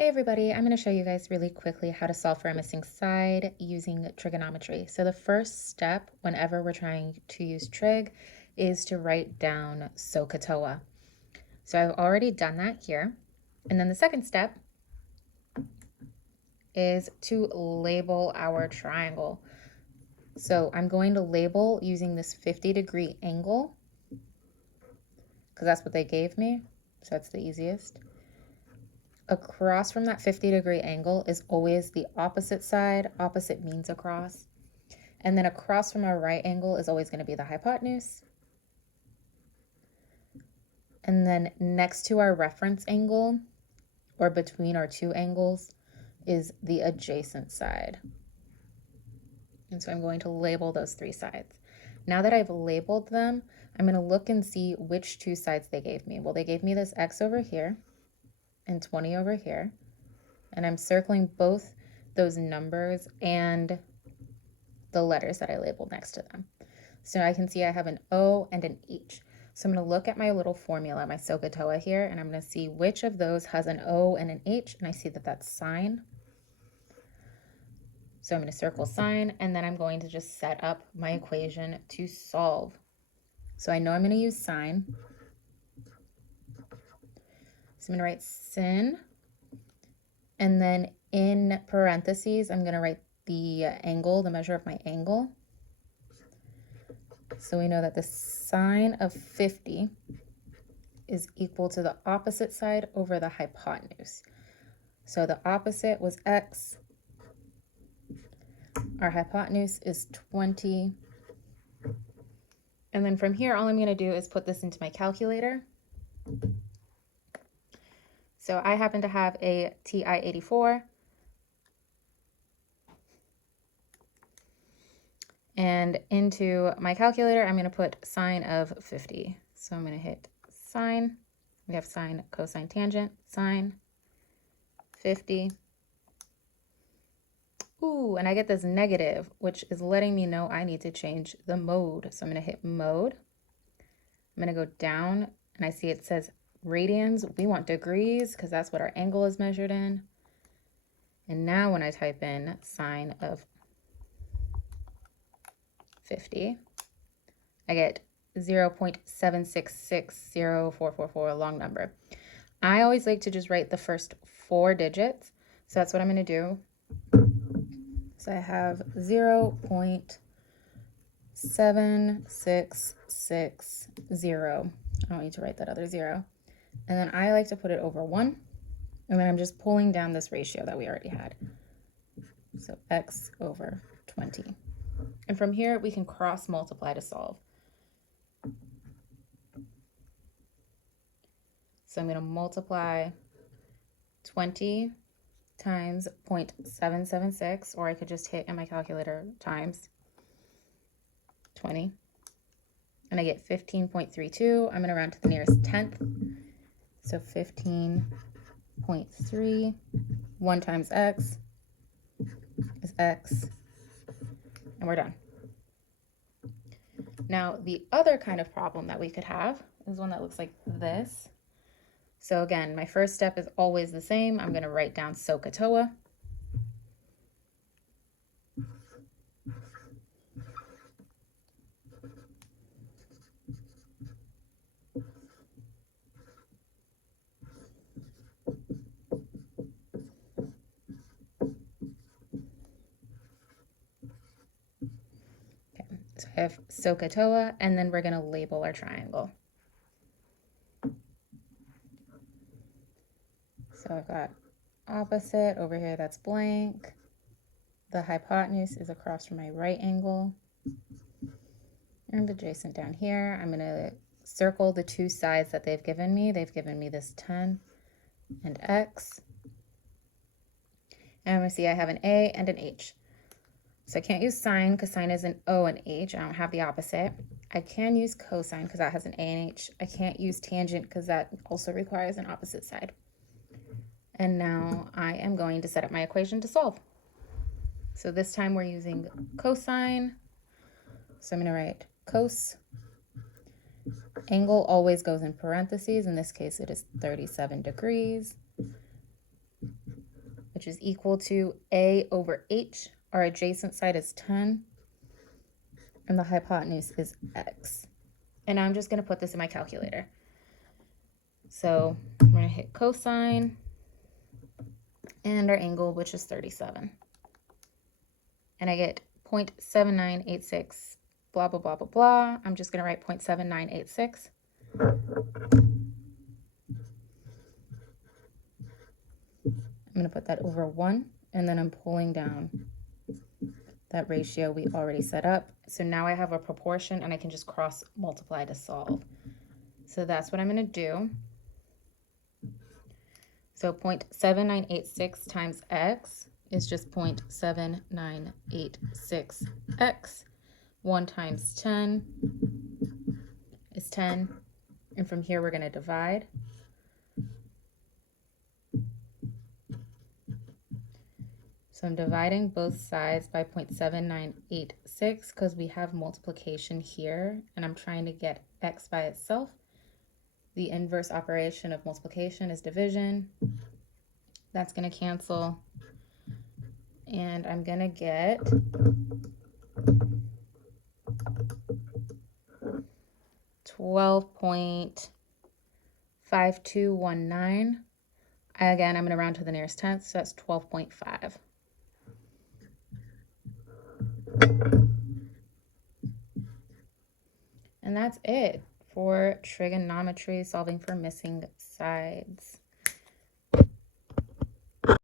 Hey everybody, I'm going to show you guys really quickly how to solve for a missing side using trigonometry. So the first step whenever we're trying to use trig is to write down SOH CAH TOA. So I've already done that here. And then the second step is to label our triangle. So I'm going to label using this 50-degree angle because that's what they gave me. So that's the easiest. Across from that 50-degree angle is always the opposite side. Opposite means across. And then across from our right angle is always going to be the hypotenuse. And then next to our reference angle, or between our two angles, is the adjacent side. And so I'm going to label those three sides. Now that I've labeled them, I'm going to look and see which two sides they gave me. Well, they gave me this x over here and 20 over here. And I'm circling both those numbers and the letters that I labeled next to them. So I can see I have an O and an H. So I'm going to look at my little formula, my SOH CAH TOA here, and I'm going to see which of those has an O and an H, and I see that that's sine. So I'm going to circle sine, and then I'm going to just set up my equation to solve. So I know I'm going to use sine. So I'm going to write sin, and then in parentheses, I'm going to write the angle, the measure of my angle. So we know that the sine of 50 is equal to the opposite side over the hypotenuse. So the opposite was x. Our hypotenuse is 20. And then from here, all I'm going to do is put this into my calculator. So I happen to have a TI-84. And into my calculator, I'm going to put sine of 50. So I'm going to hit sine. We have sine, cosine, tangent, sine 50. Ooh, and I get this negative, which is letting me know I need to change the mode. So I'm going to hit mode. I'm going to go down, and I see it says radians. We want degrees because that's what our angle is measured in. And now when I type in sine of 50, I get 0.7660444, a long number. I always like to just write the first 4 digits. So that's what I'm going to do. So I have 0.7660. I don't need to write that other 0. And then I like to put it over 1. And then I'm just pulling down this ratio that we already had. So x over 20. And from here, we can cross multiply to solve. So I'm going to multiply 20 times 0.776, or I could just hit in my calculator times 20. And I get 15.32. I'm going to round to the nearest tenth. So 15.3. 1 times x is x. And we're done. Now, the other kind of problem that we could have is one that looks like this. So again, my first step is always the same. I'm going to write down SOH CAH TOA. Okay, so I have SOH CAH TOA, and then we're going to label our triangle. So I've got opposite over here, that's blank. The hypotenuse is across from my right angle. And adjacent down here, I'm going to circle the two sides that they've given me. They've given me this 10 and x. And I'm going to see I have an A and an H. So I can't use sine because sine is an O and H. I don't have the opposite. I can use cosine because that has an A and H. I can't use tangent because that also requires an opposite side. And now I am going to set up my equation to solve. So this time we're using cosine. So I'm going to write cos. Angle always goes in parentheses. In this case, it is 37 degrees. which is equal to A over H. Our adjacent side is 10, and the hypotenuse is X. And I'm just going to put this in my calculator. So I'm going to hit cosine and our angle, which is 37. And I get 0.7986, blah, blah, blah, blah, blah. I'm just going to write 0.7986. I'm going to put that over 1, and then I'm pulling down that ratio we already set up. So now I have a proportion, and I can just cross multiply to solve. So that's what I'm going to do. So 0.7986 times x is just 0.7986x. 1 times 10 is 10. And from here, we're going to divide. So I'm dividing both sides by 0.7986 because we have multiplication here, and I'm trying to get x by itself. The inverse operation of multiplication is division. That's going to cancel. And I'm going to get 12.5219. Again, I'm going to round to the nearest tenth, so that's 12.5. And that's it for trigonometry, solving for missing sides.